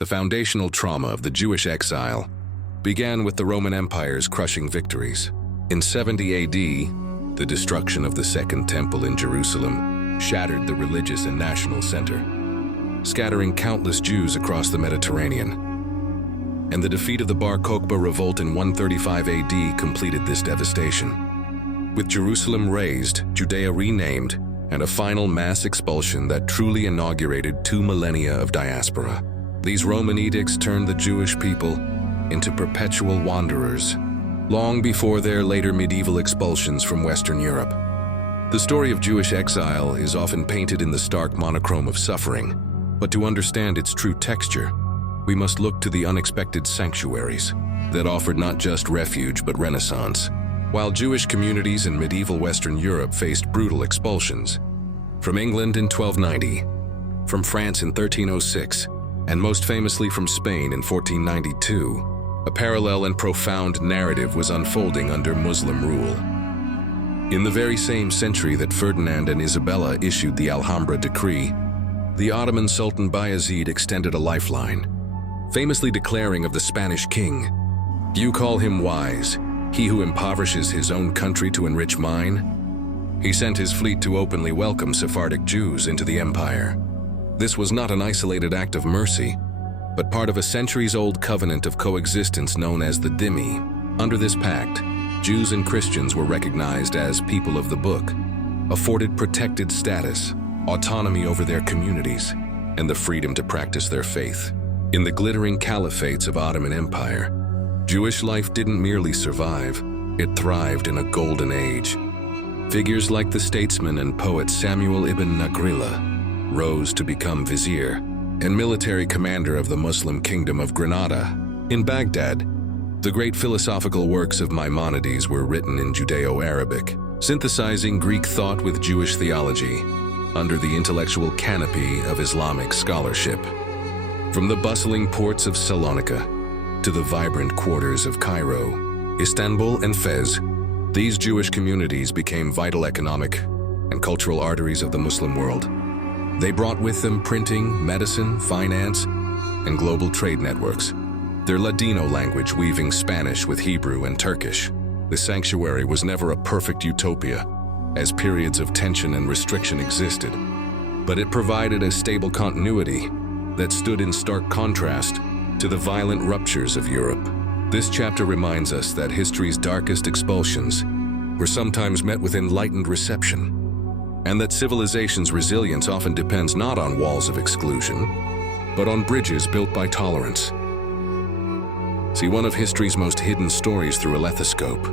The foundational trauma of the Jewish exile began with the Roman Empire's crushing victories. In 70 AD, the destruction of the Second Temple in Jerusalem shattered the religious and national center, scattering countless Jews across the Mediterranean. And the defeat of the Bar Kokhba revolt in 135 AD completed this devastation. With Jerusalem razed, Judea renamed, and a final mass expulsion that truly inaugurated 2 millennia of diaspora. These Roman edicts turned the Jewish people into perpetual wanderers, long before their later medieval expulsions from Western Europe. The story of Jewish exile is often painted in the stark monochrome of suffering, but to understand its true texture, we must look to the unexpected sanctuaries that offered not just refuge but renaissance. While Jewish communities in medieval Western Europe faced brutal expulsions, from England in 1290, from France in 1306, and most famously from Spain in 1492, a parallel and profound narrative was unfolding under Muslim rule. In the very same century that Ferdinand and Isabella issued the Alhambra Decree, the Ottoman Sultan Bayezid extended a lifeline, famously declaring of the Spanish king, "You call him wise, he who impoverishes his own country to enrich mine?" He sent his fleet to openly welcome Sephardic Jews into the empire. This was not an isolated act of mercy, but part of a centuries-old covenant of coexistence known as the Dhimmi. Under this pact, Jews and Christians were recognized as people of the book, afforded protected status, autonomy over their communities, and the freedom to practice their faith. In the glittering caliphates of Ottoman Empire, Jewish life didn't merely survive, it thrived in a golden age. Figures like the statesman and poet Samuel ibn Nagrila rose to become vizier and military commander of the Muslim kingdom of Granada. In Baghdad, the great philosophical works of Maimonides were written in Judeo-Arabic, synthesizing Greek thought with Jewish theology under the intellectual canopy of Islamic scholarship. From the bustling ports of Salonika to the vibrant quarters of Cairo, Istanbul, and Fez, these Jewish communities became vital economic and cultural arteries of the Muslim world. They brought with them printing, medicine, finance, and global trade networks, their Ladino language weaving Spanish with Hebrew and Turkish. The sanctuary was never a perfect utopia, as periods of tension and restriction existed, but it provided a stable continuity that stood in stark contrast to the violent ruptures of Europe. This chapter reminds us that history's darkest expulsions were sometimes met with enlightened reception, and that civilization's resilience often depends not on walls of exclusion, but on bridges built by tolerance. See one of history's most hidden stories through a lethoscope.